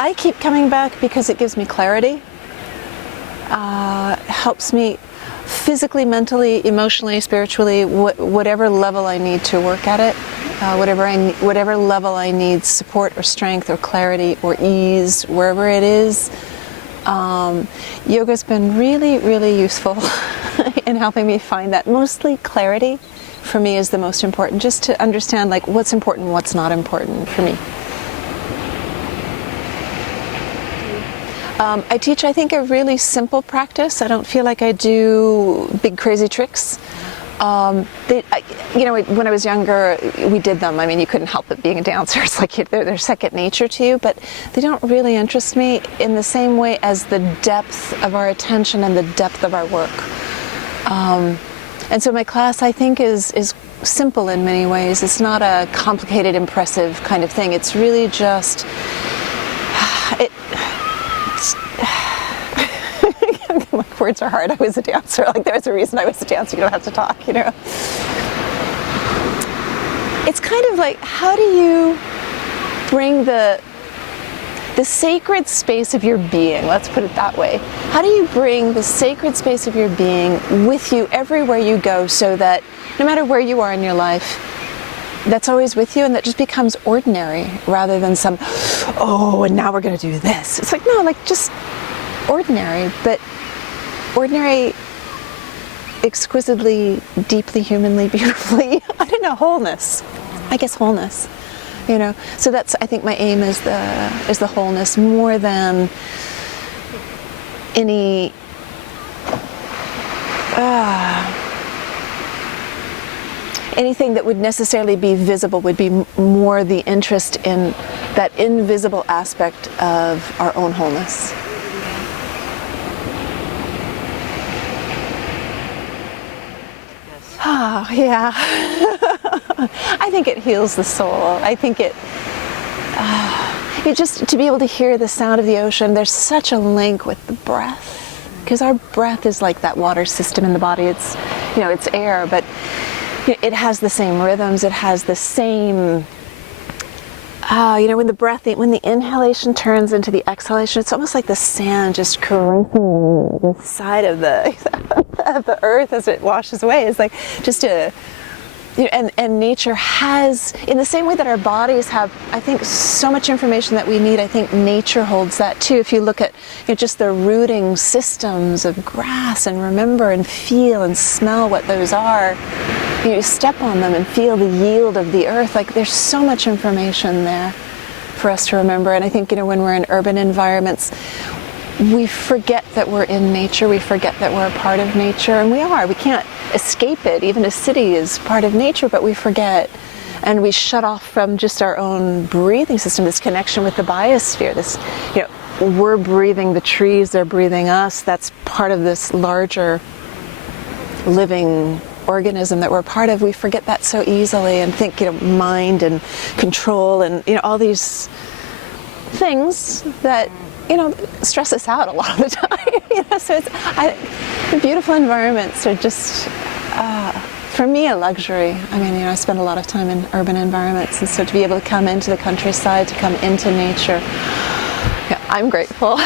I keep coming back because it gives me clarity, helps me physically, mentally, emotionally, spiritually, whatever level I need to work at it, whatever level I need support or strength or clarity or ease, wherever it is. Yoga's been really, really useful in helping me find that. Mostly clarity for me is the most important, just to understand like what's important, what's not important for me. I teach, I think, a really simple practice. I don't feel like I do big crazy tricks. When I was younger, we did them. I mean, you couldn't help it being a dancer. It's like they're second nature to you, but they don't really interest me in the same way as the depth of our attention and the depth of our work. And so my class, I think, is simple in many ways. It's not a complicated, impressive kind of thing. It's really just like, words are hard. I was a dancer. Like, there's a reason I was a dancer. You don't have to talk, you know. It's kind of like, how do you bring the sacred space of your being, let's put it that way. How do you bring the sacred space of your being with you everywhere you go, so that no matter where you are in your life, that's always with you, and that just becomes ordinary rather than some, oh, and now we're going to do this. It's like, no, like just ordinary, but ordinary, exquisitely, deeply, humanly, beautifully, I don't know, wholeness. I guess wholeness, you know. So that's, I think my aim is the wholeness, more than any anything that would necessarily be visible. Would be more the interest in that invisible aspect of our own wholeness. Oh, yeah. I think it heals the soul. I think it just, to be able to hear the sound of the ocean, there's such a link with the breath, because our breath is like that water system in the body. It's, you know, it's air, but it has the same rhythms. It has the same, when the inhalation turns into the exhalation, it's almost like the sand just caressing the side of the earth as it washes away. It's like just and nature has, in the same way that our bodies have, I think, so much information that we need, I think nature holds that too. If you look at just the rooting systems of grass, and remember and feel and smell what those are, you step on them and feel the yield of the earth. Like, there's so much information there for us to remember. And I think, when we're in urban environments, we forget that we're in nature, we forget that we're a part of nature, and we can't escape it. Even a city is part of nature, but we forget, and we shut off from just our own breathing system, this connection with the biosphere, this, we're breathing the trees, they're breathing us. That's part of this larger living organism that we're part of. We forget that so easily and think, mind and control and, all these things that, stress us out a lot of the time. So the beautiful environments are just, for me, a luxury. I mean, I spend a lot of time in urban environments, and so to be able to come into the countryside, to come into nature, I'm grateful.